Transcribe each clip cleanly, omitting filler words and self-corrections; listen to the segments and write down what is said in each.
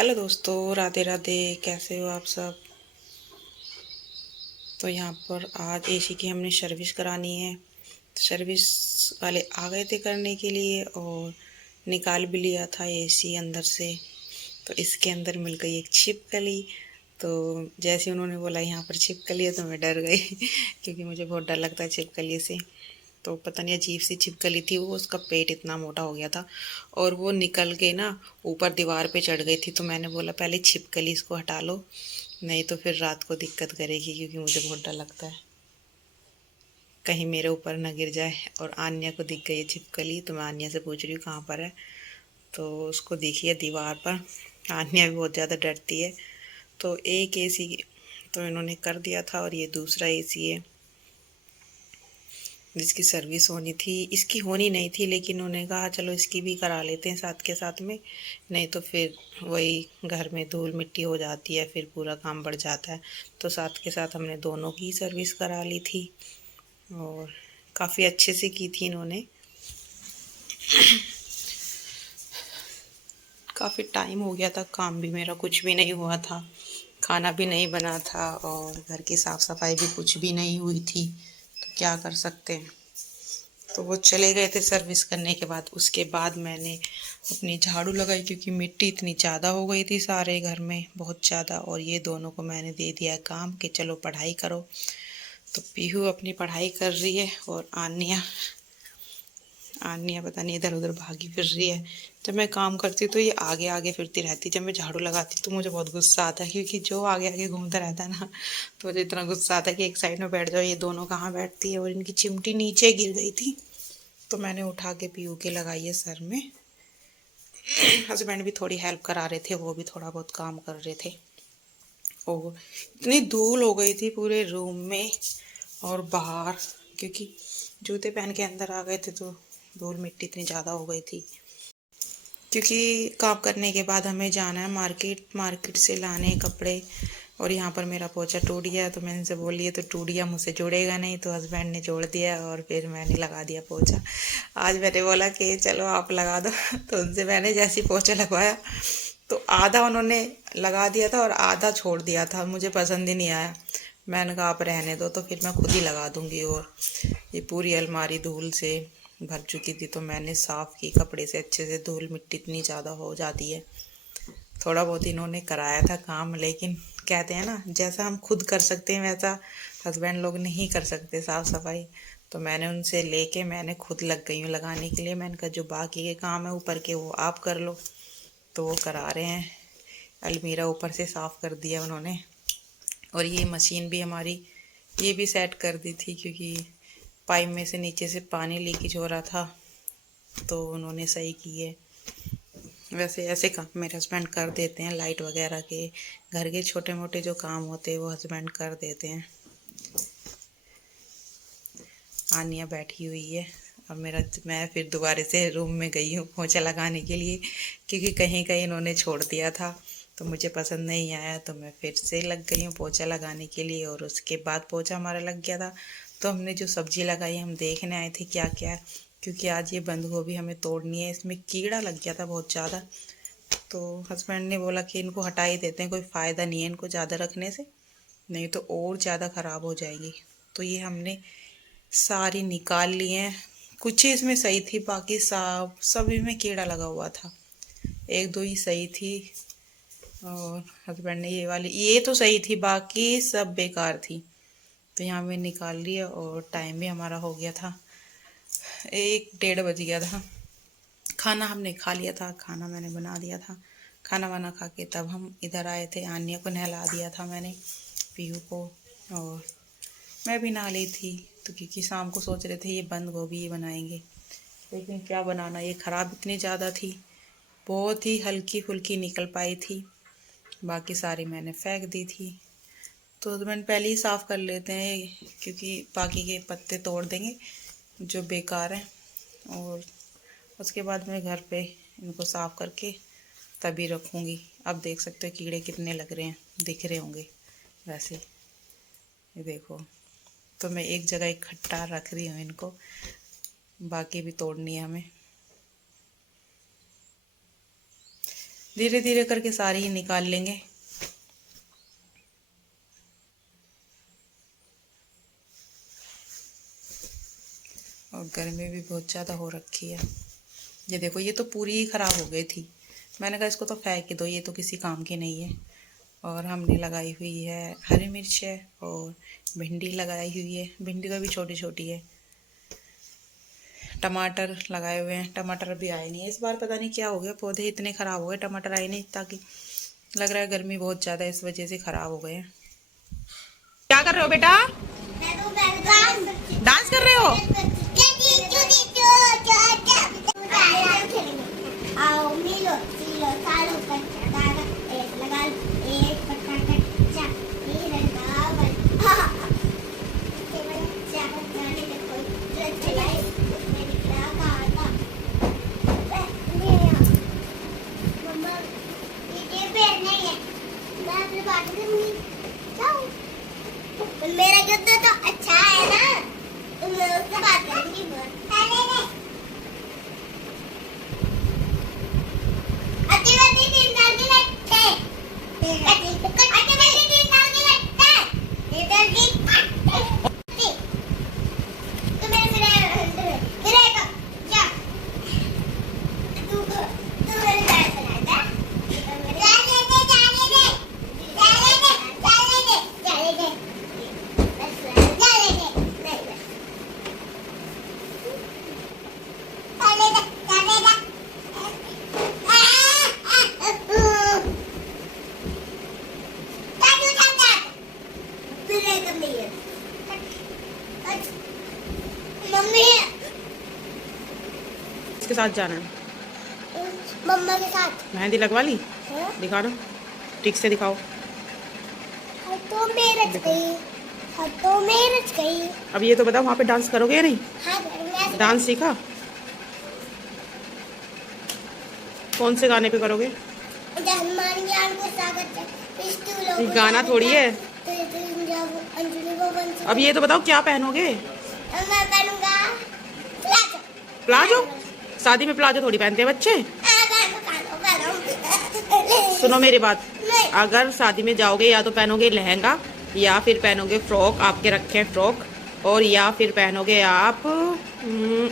Hello दोस्तों, राधे राधे। कैसे हो आप सब? तो यहाँ पर आज एसी की हमने सर्विस करानी है। तो सर्विस वाले आ गए थे करने के लिए और निकाल भी लिया था एसी अंदर से। तो इसके अंदर मिल गई एक छिपकली। तो जैसे उन्होंने बोला यहाँ पर छिपकली है तो मैं डर गई क्योंकि मुझे बहुत डर लगता है छिपकली से। तो पता नहीं अजीब सी छिपकली थी वो, उसका पेट इतना मोटा हो गया था और वो निकल के ना ऊपर दीवार पे चढ़ गई थी। तो मैंने बोला पहले छिपकली इसको हटा लो, नहीं तो फिर रात को दिक्कत करेगी, क्योंकि मुझे बहुत डर लगता है कहीं मेरे ऊपर ना गिर जाए। और आन्या को दिख गई है छिपकली, तो मैं आन्या से पूछ रही हूँ कहाँ पर है। तो उसको दिखी है दीवार पर। आन्या भी बहुत ज़्यादा डरती है। तो एक एसी तो इन्होंने कर दिया था और ये दूसरा एसी है जिसकी सर्विस होनी थी। इसकी होनी नहीं थी लेकिन उन्होंने कहा चलो इसकी भी करा लेते हैं साथ के साथ में, नहीं तो फिर वही घर में धूल मिट्टी हो जाती है, फिर पूरा काम बढ़ जाता है। तो साथ के साथ हमने दोनों की सर्विस करा ली थी और काफ़ी अच्छे से की थी इन्होंने। काफ़ी टाइम हो गया था, काम भी मेरा कुछ भी नहीं हुआ था, खाना भी नहीं बना था और घर की साफ़ सफाई भी कुछ भी नहीं हुई थी। तो क्या कर सकते हैं। तो वो चले गए थे सर्विस करने के बाद। उसके बाद मैंने अपनी झाड़ू लगाई क्योंकि मिट्टी इतनी ज़्यादा हो गई थी सारे घर में, बहुत ज़्यादा। और ये दोनों को मैंने दे दिया काम कि चलो पढ़ाई करो। तो पीहू अपनी पढ़ाई कर रही है और आन्या आन्या पता नहीं इधर उधर भागी फिर रही है। जब मैं काम करती तो ये आगे आगे फिरती रहती, जब मैं झाड़ू लगाती तो मुझे बहुत गुस्सा आता है क्योंकि जो आगे आगे घूमता रहता है ना, तो मुझे इतना गुस्सा आता है कि एक साइड में बैठ जाओ। ये दोनों कहाँ बैठती है और इनकी चिमटी नीचे गिर गई थी तो मैंने उठा के पीयू के लगाई है सर में। हस्बैंड भी थोड़ी हेल्प करा रहे थे, वो भी थोड़ा बहुत काम कर रहे थे। और इतनी धूल हो गई थी पूरे रूम में और बाहर, क्योंकि जूते पहन के अंदर आ गए थे तो धूल मिट्टी इतनी ज़्यादा हो गई थी। क्योंकि काम करने के बाद हमें जाना है मार्केट, मार्केट से लाने कपड़े। और यहाँ पर मेरा पोछा टूट गया तो मैंने से बोल लिया तो टूट गया, मुझसे जुड़ेगा नहीं। तो हस्बैंड ने जोड़ दिया और फिर मैंने लगा दिया पोछा। आज मैंने बोला कि चलो आप लगा दो तो उनसे मैंने जैसे ही पोछा लगवाया तो आधा उन्होंने लगा दिया था और आधा छोड़ दिया था, मुझे पसंद ही नहीं आया। मैंने कहा आप रहने दो, तो फिर मैं खुद ही लगा दूंगी। और ये पूरी अलमारी धूल से भर चुकी थी तो मैंने साफ़ की कपड़े से अच्छे से। धूल मिट्टी इतनी ज़्यादा हो जाती है। थोड़ा बहुत इन्होंने कराया था काम, लेकिन कहते हैं ना जैसा हम खुद कर सकते हैं वैसा हस्बैंड लोग नहीं कर सकते साफ़ सफाई। तो मैंने उनसे लेके मैंने खुद लग गई हूँ लगाने के लिए। मैंने कहा जो बाकी के काम है ऊपर के वो आप कर लो, तो वो करा रहे हैं। अलमीरा ऊपर से साफ़ कर दिया उन्होंने। और ये मशीन भी हमारी ये भी सेट कर दी थी क्योंकि पाइप में से नीचे से पानी लीकेज हो रहा था, तो उन्होंने सही की है। वैसे ऐसे काम मेरे हस्बैंड कर देते हैं, लाइट वगैरह के, घर के छोटे मोटे जो काम होते हैं वो हस्बैंड कर देते हैं। आनिया बैठी हुई है और मैं फिर दोबारा से रूम में गई हूँ पोछा लगाने के लिए, क्योंकि कहीं कहीं इन्होंने छोड़ दिया था तो मुझे पसंद नहीं आया। तो मैं फिर से लग गई हूँ पोछा लगाने के लिए और उसके बाद पोछा हमारा लग गया था। तो हमने जो सब्जी लगाई हम देखने आए थे क्या क्या, क्योंकि आज ये बंद गोभी हमें तोड़नी है, इसमें कीड़ा लग गया था बहुत ज़्यादा। तो हस्बैंड ने बोला कि इनको हटा ही देते हैं, कोई फ़ायदा नहीं है इनको ज़्यादा रखने से, नहीं तो और ज़्यादा ख़राब हो जाएगी। तो ये हमने सारी निकाल ली हैं। कुछ ही इसमें सही थी, बाकी सब सभी में कीड़ा लगा हुआ था। एक दो ही सही थी और हस्बैंड ने ये तो सही थी, बाकी सब बेकार थी। तो यहाँ में निकाल लिया और टाइम भी हमारा हो गया था, 1 डेढ़ बज गया था। खाना हमने खा लिया था, खाना मैंने बना दिया था। खाना वाना खा के तब हम इधर आए थे। आन्या को नहला दिया था मैंने, पीहू को, और मैं भी नहा ली थी। तो क्योंकि शाम को सोच रहे थे ये बंद गोभी बनाएंगे, लेकिन क्या बनाना, ये ख़राब इतनी ज़्यादा थी, बहुत ही हल्की फुल्की निकल पाई थी, बाकी सारी मैंने फेंक दी थी। तो मैंने पहले ही साफ़ कर लेते हैं क्योंकि बाकी के पत्ते तोड़ देंगे जो बेकार हैं। और उसके बाद मैं घर पे इनको साफ़ करके तभी रखूँगी। अब देख सकते हो कीड़े कितने लग रहे हैं, दिख रहे होंगे वैसे, ये देखो। तो मैं एक जगह इकट्ठा रख रही हूँ इनको, बाकी भी तोड़नी है हमें। धीरे धीरे करके सारी ही निकाल लेंगे। और गर्मी भी बहुत ज़्यादा हो रखी है। ये देखो, ये तो पूरी ही ख़राब हो गई थी। मैंने कहा इसको तो फेंक ही दो, ये तो किसी काम की नहीं है। और हमने लगाई हुई है हरी मिर्च है और भिंडी लगाई हुई है। भिंडी तो भी छोटी छोटी है। टमाटर लगाए हुए हैं। टमाटर अभी आए नहीं है इस बार, पता नहीं क्या हो गया, पौधे इतने ख़राब हो गए, टमाटर आए नहीं। ताकि लग रहा है गर्मी बहुत ज़्यादा है, इस वजह से ख़राब हो गए हैं। क्या कर रहे हो बेटा? डांस कर रहे हो? मेरा युद्ध तो अच्छा है ना, तो मैं उससे बात करूंगी। किसके साथ जाना है? मम्मा के साथ। मेहंदी लगवा ली? दिखा दो, ठीक से दिखाओ। तो मेरज गई, तो मेरज गई। अब ये तो बताओ, वहाँ पे डांस करोगे या नहीं? हाँ, डांस सीखा? कौन से गाने पे करोगे? गाना थोड़ी है। अब ये तो बताओ क्या पहनोगे? मैं पहनूंगा प्लाजो। प्लाजो? शादी में प्लाजो थोड़ी पहनते हैं बच्चे। सुनो मेरी बात, अगर शादी में जाओगे या तो पहनोगे लहंगा या फिर पहनोगे फ्रॉक, आपके रखे हैं फ्रॉक, और या फिर पहनोगे आप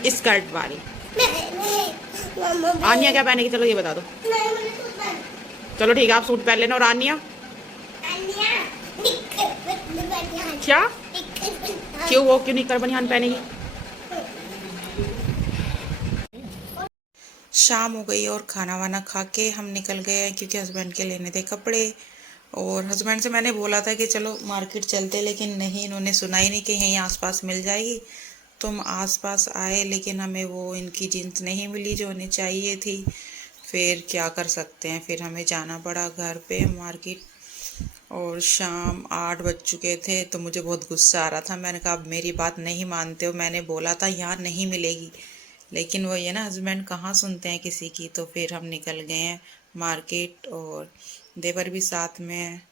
स्कर्ट वाली। आनिया क्या पहनेगी? चलो ये बता दो। चलो ठीक है, आप सूट पहन लेना। और आनिया क्या? क्यों, वो क्यों निक्कर बनियान पहनेगी? शाम हो गई और खाना वाना खा के हम निकल गए हैं, क्योंकि हस्बैंड के लेने थे कपड़े। और हस्बैंड से मैंने बोला था कि चलो मार्केट चलते, लेकिन नहीं, इन्होंने सुना ही नहीं कि यहीं आसपास मिल जाएगी। तो हम आसपास आए, लेकिन हमें वो इनकी जीन्स नहीं मिली जो उन्हें चाहिए थी। फिर क्या कर सकते हैं, फिर हमें जाना पड़ा घर पे मार्केट। और शाम 8 बज चुके थे, तो मुझे बहुत गुस्सा आ रहा था। मैंने कहा, अब मेरी बात नहीं मानते हो, मैंने बोला था यहाँ नहीं मिलेगी। लेकिन वो ये ना, हस्बैंड कहाँ सुनते हैं किसी की। तो फिर हम निकल गए हैं मार्केट, और देवर भी साथ में है।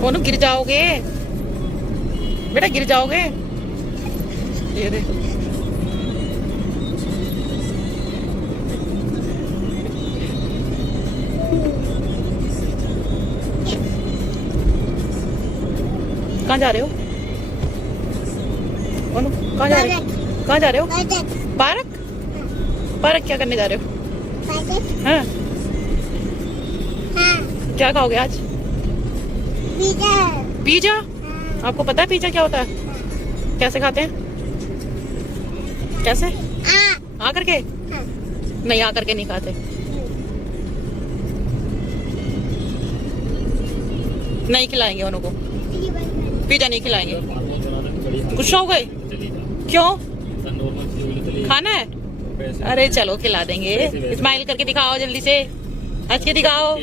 ओनू गिर जाओगे बेटा, गिर जाओगे। ये दे। कहाँ जा रहे हो? ओनू कहाँ जा रहे हो? कहाँ जा रहे हो? पार्क? पार्क क्या करने जा रहे हो? हाँ? क्या खाओगे आज? पिज़्ज़ा? आपको पता है पिज़्ज़ा क्या होता है? कैसे खाते हैं? कैसे? आ करके? नहीं, आ करके नहीं खाते। नहीं खिलाएंगे उनको, पिज़्ज़ा नहीं खिलाएंगे। गुस्सा हो गए? क्यों? खाना है? अरे चलो खिला देंगे। स्माइल करके दिखाओ जल्दी से, हंस के दिखाओ।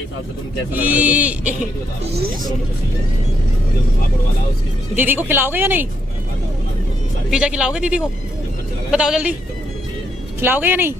दीदी को खिलाओगे या नहीं? पिज़्ज़ा खिलाओगे दीदी को? बताओ जल्दी, खिलाओगे या नहीं?